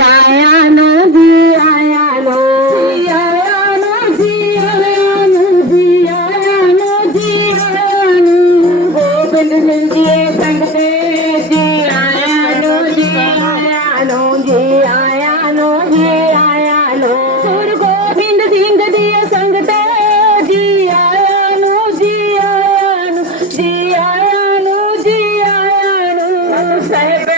আয়া নদী আয়া নদী আয়া নদী আয়া নদী আয়া নদী আয়া নদী গোবিন্দ নদী সঙ্গে জি আয়া নদী আয়া নদী আয়া নদী আয়া নদী সুর গোবিন্দ সিংহ জি সঙ্গত জি আয়া নদী আয়া নদী আয়া নদী আয়া নদী সাহেব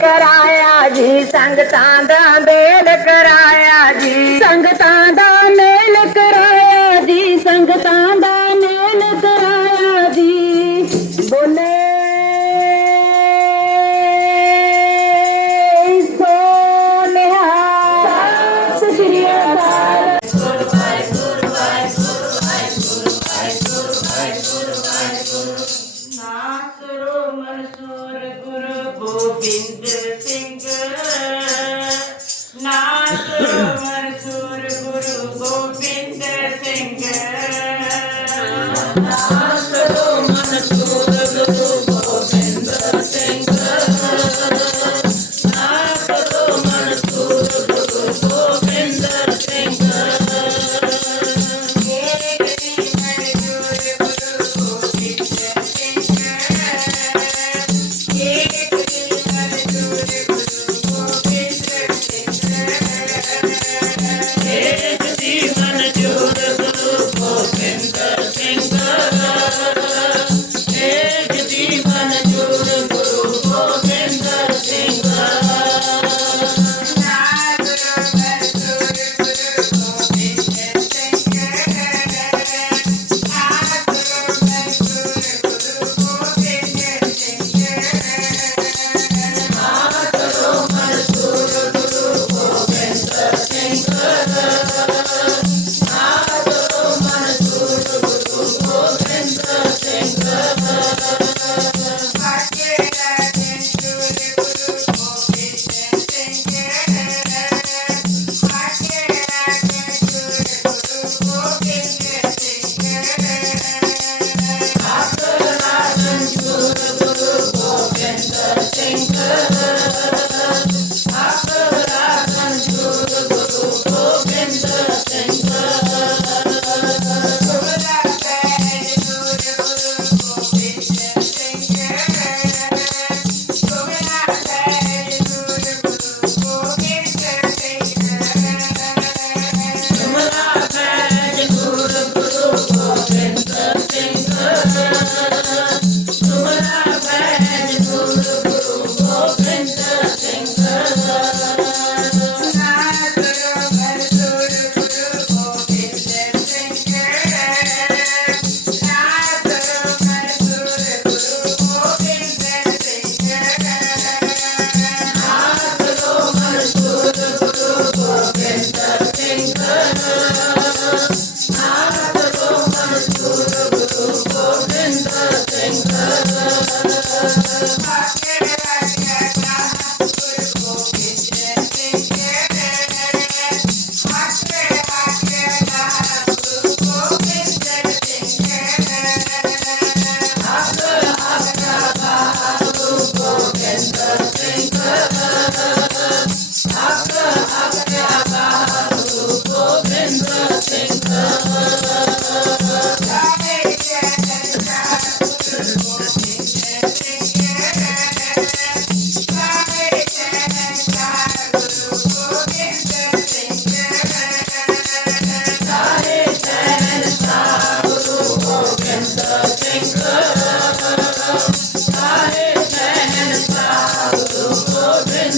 ਕਰਾਇਆ ਜੀ, ਸੰਗਤਾਂ ਦਾ ਮੇਲ ਕਰਾਇਆ ਜੀ। ਸੰਗਤਾਂ ਦਾ ਮੇਲ ਕਰਾਇਆ ਜੀ, ਸੰਗਤਾਂ ਦਾ ਮੇਲ ਕਰਾਇਆ ਜੀ। ਬੋਲੇ ਸੋਨਿਹਾ ਸਤਿ ਸ਼੍ਰੀ ਅਕਾਲ।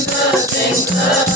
nothing but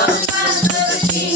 I'm find the.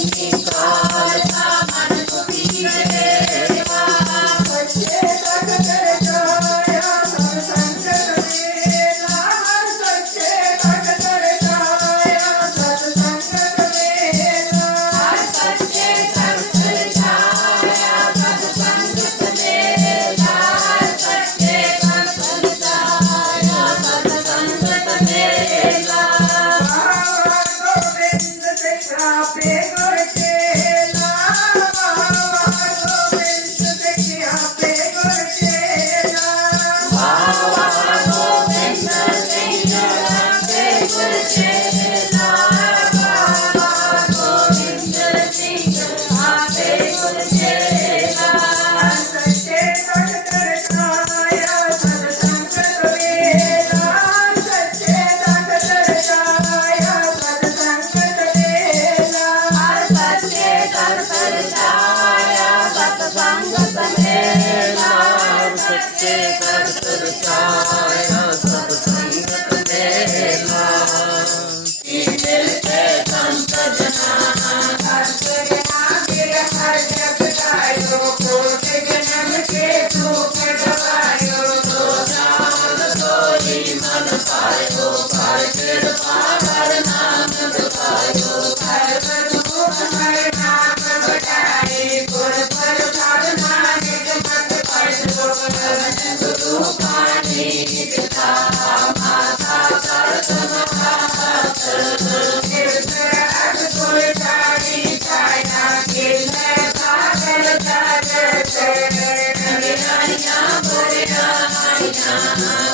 Hallelujah. Thank you.